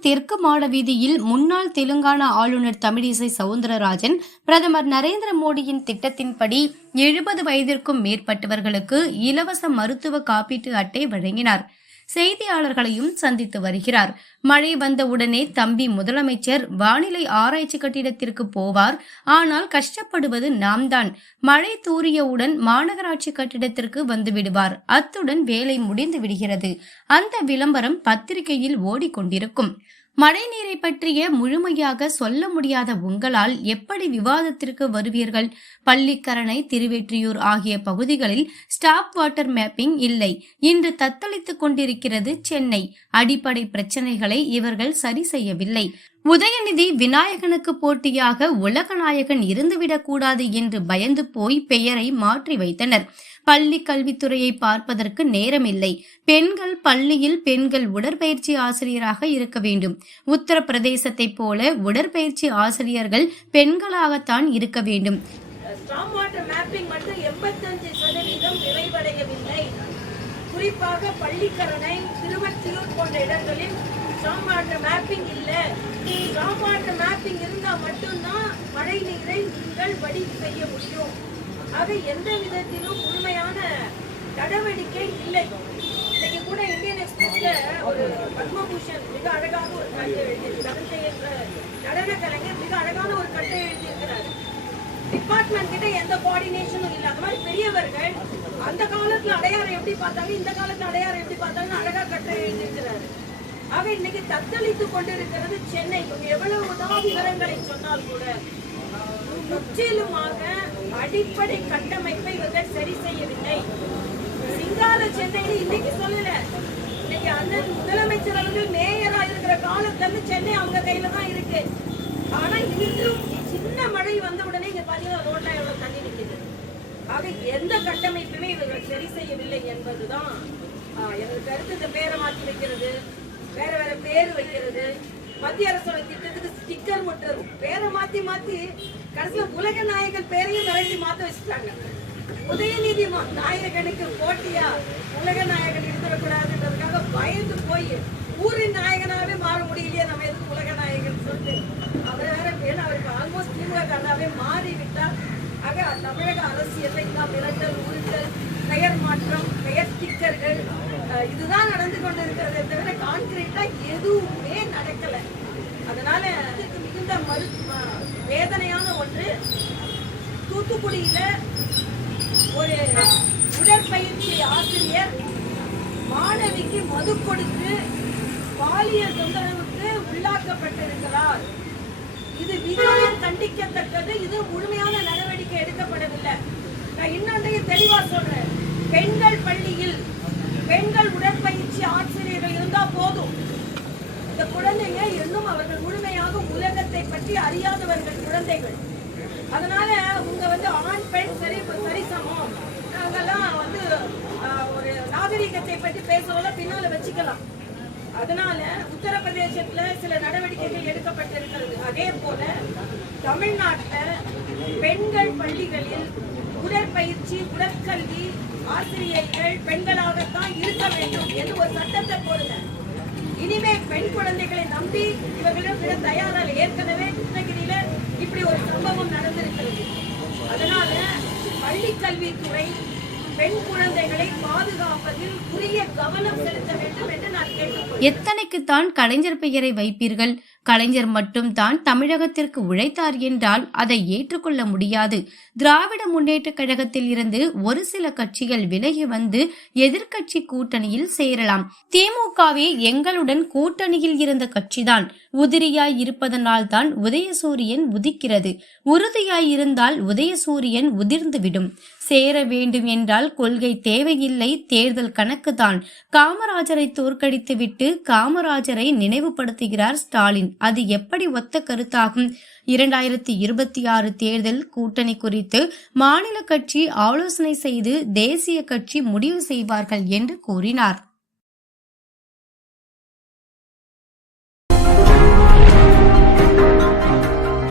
தெற்கு மாட வீதியில் முன்னாள் தெலுங்கானா ஆளுநர் தமிழிசை சவுந்தரராஜன் பிரதமர் நரேந்திர மோடியின் திட்டத்தின்படி எழுபது வயதிற்கும் மேற்பட்டவர்களுக்கு இலவச மருத்துவ காப்பீட்டு அட்டை வழங்கினார். செய்தியாளர்களையும் சந்தித்து வருகிறார். மழை வந்தவுடனே தம்பி முதலமைச்சர் வானிலை ஆராய்ச்சி கட்டிடத்திற்கு போவார். ஆனால் கஷ்டப்படுவது நாம் தான் மழை தூறியவுடன் மாநகராட்சி கட்டிடத்திற்கு வந்து விடுவார். அத்துடன் வேலை முடிந்து விடுகிறது. அந்த விளம்பரம் பத்திரிகையில் ஓடிக்கொண்டிருக்கும். மழைநீரை பற்றிய முழுமையாக சொல்ல முடியாத உங்களால் எப்படி விவாதத்திற்கு வருவீர்கள்? பள்ளிக்கரணை திருவெற்றியூர் ஆகிய பகுதிகளில் ஸ்டாப் வாட்டர் மேப்பிங் இல்லை. இன்று தத்தளித்துக் கொண்டிருக்கிறது சென்னை. அடிப்படை பிரச்சனைகளை இவர்கள் சரி செய்யவில்லை. உதயநிதி விநாயகனுக்கு போட்டியாக உலகநாயகன் இருந்துவிடக்கூடாது என்று பயந்து போய் பெயரை மாற்றி வைத்தனர். பள்ளி கல்வித்துறையை பார்ப்பதற்கு நேரமில்லை. பெண்கள் பள்ளியில் பெண்கள் உடற்பயிற்சி ஆசிரியராக இருக்க வேண்டும். உத்தரப்பிரதேசத்தைப் போல உடற்பயிற்சி ஆசிரியர்கள் பெண்களாகத்தான் இருக்க வேண்டும். குறிப்பாக பள்ளிக்கரணை திருவற்றியூர் போன்ற இடங்களில் ஸ்டாம் வாட்டர் மேப்பிங் இல்லை. ஸ்டாம் வாட்டர் மேப்பிங் இருந்தால் மட்டும்தான் மழை நீரை நீங்கள் வடிவு செய்ய முடியும். ஆக எந்த விதத்திலும் முழுமையான நடவடிக்கை இல்லை. இன்னைக்கு கூட இந்தியன் எக்ஸ்பிரஸ்ல ஒரு பத்மபூஷன் மிக அழகான ஒரு கட்டு எழுதி நடன கலைஞர் மிக அழகான ஒரு கட்டை எழுதியிருக்கிறார். டிபார்ட்மெண்ட் கிட்ட எந்த கோஆர்டினேஷனும் இல்லை அந்த மாதிரி பெரியவர்கள் அந்த காலத்துல அடையாறு எப்படி பார்த்தாங்க இந்த காலத்துல அடையாறு எப்படி பார்த்தாங்கன்னு அழகா கட்ட எழுதியிருக்கிறாரு. ஆக இன்னைக்கு தத்தளித்து கொண்டிருக்கிறது சென்னை எவ்வளவுதான் விவரங்களை சொன்னால் கூட முற்றிலுமாக அடிப்படை கட்டமைப்பை இவர்கள் சரி செய்யவில்லை. சிங்கால சென்னைன்னு இன்னைக்கு சொல்லல. இன்னைக்கு அந்த முதலமைச்சர் அவர்கள் மேயரா இருக்கிற காலத்துல சென்னை அவங்க கையில தான் இருக்கு. ஆனா இன்னும் சின்ன மழை வந்த உடனே இங்க பாத்தீங்கன்னா ரோட்ல எவ்வளவு தண்ணி நிக்குது. ஆக எந்த கட்டமைப்புமே இவர்கள் சரி செய்யவில்லை என்பதுதான் எனது கருத்து இந்த பேரை மாற்றி வைக்கிறது. வேற வேற பேர் வைக்கிறது. மத்திய அரசோட திட்டத்துக்கு ஸ்டிக்கர் ஒட்டுறது. பேரை மாத்தி மாத்தி கடைசியில உலக நாயகன் பேரையும் விரட்டி மாத்த வச்சுட்டாங்க. உதயநிதி மா- நாயகனுக்கு போட்டியா? உலக நாயகன் இருந்துடக்கூடாதுன்றதுக்காக பயந்து போய் ஊரின் நாயகனாவே மாற முடியலையே நம்ம எதுக்கு உலக நாயகன் சொல்லிட்டு. அவர் வேற வேணும் அவருக்கு ஆல்மோஸ்ட் திமுக மாறி விட்டார். ஆக தமிழக அரசியலை இந்த மிரட்டல் உருட்டல் பெயர் மாற்றம் பெயர் ஸ்டிக்கர்கள் இதுதான் நடந்து கொண்டிருக்கிறதே தவிர கான்கிரீட்டா எதுவுமே நடக்கல. அதனால மிகுந்த மரு வேதனையான ஒன்று தூத்துக்குடியில ஒரு உடற்பயிற்சி ஆசிரியர் மாணவிக்கு மது கொடுத்து பாலியல் தொந்தரவுக்கு உள்ளாக்கப்பட்டிருக்கிறார். இது மிகவும் கண்டிக்கத்தக்க இது முழுமையான நடவடிக்கை எடுக்கப்படவில்லை நான் இன்னொன்றையும் தெளிவா சொல்றேன் பெண்கள் பள்ளியில் பெண்கள் உடற்பயிற்சி ஆசிரியர்கள் இருந்தா போதும் இந்த குழந்தைங்க இன்னும் அவர்கள் முழுமையாக உலகத்தை பற்றி அறியாதவர்கள் குழந்தைகள். அதனால உங்க வந்து ஆண் பெண் சரி சரிசமம் நாங்கெல்லாம் வந்து ஒரு நாகரிகத்தை பற்றி பேசுவதை பின்னால வச்சுக்கலாம். அதனால உத்தரப்பிரதேசத்துல சில நடவடிக்கைகள் எடுக்கப்பட்டிருக்கிறது. அதே போல தமிழ்நாட்டில் பெண்கள் பள்ளிகளில் உடற்பயிற்சி உடற்கல்வி ஆசிரியர்கள் பெண்களாகத்தான் இருக்க வேண்டும் என்று ஒரு சட்டத்தை போடுங்க. இனிமே பெண் குழந்தைகளை நம்பி இவர்களிடம் விட தயாரால் ஏற்கனவே கிருஷ்ணகிரியில இப்படி ஒரு சம்பவம் நடந்திருக்கிறது. அதனால பள்ளி கல்வித்துறை பெண் குழந்தைகளை பாதுகாப்பதில் உரிய கவனம் செலுத்த வேண்டும் என்று நான் கேட்டுக்கொள்கிறேன். எத்தனைக்குத்தான் கலைஞர் பெயரை வைப்பீர்கள்? கலைஞர் மட்டும் தான் தமிழகத்திற்கு உழைத்தார் என்றால் அதை ஏற்றுக்கொள்ள முடியாது. திராவிட முன்னேற்ற கழகத்தில் இருந்து ஒரு சில கட்சிகள் விலகி வந்து எதிர்க்கட்சி கூட்டணியில் சேரலாம். திமுகவே எங்களுடன் கூட்டணியில் இருந்த கட்சிதான். உதிரியாய் இருப்பதனால் தான் உதயசூரியன் உதிக்கிறது. உறுதியாய் இருந்தால் உதயசூரியன் உதிர்ந்துவிடும். சேர வேண்டும் என்றால் கொள்கை தேவையில்லை தேர்தல் கணக்குதான். காமராஜரை தோற்கடித்துவிட்டு காமராஜரை நினைவுபடுத்துகிறார் ஸ்டாலின். அது எப்படி ஒத்த கருத்தாகும்? இரண்டாயிரத்தி இருபத்தி ஆறு தேர்தல் கூட்டணி குறித்து மாநில கட்சி ஆலோசனை செய்து தேசிய கட்சி முடிவு செய்வார்கள் என்று கூறினார்.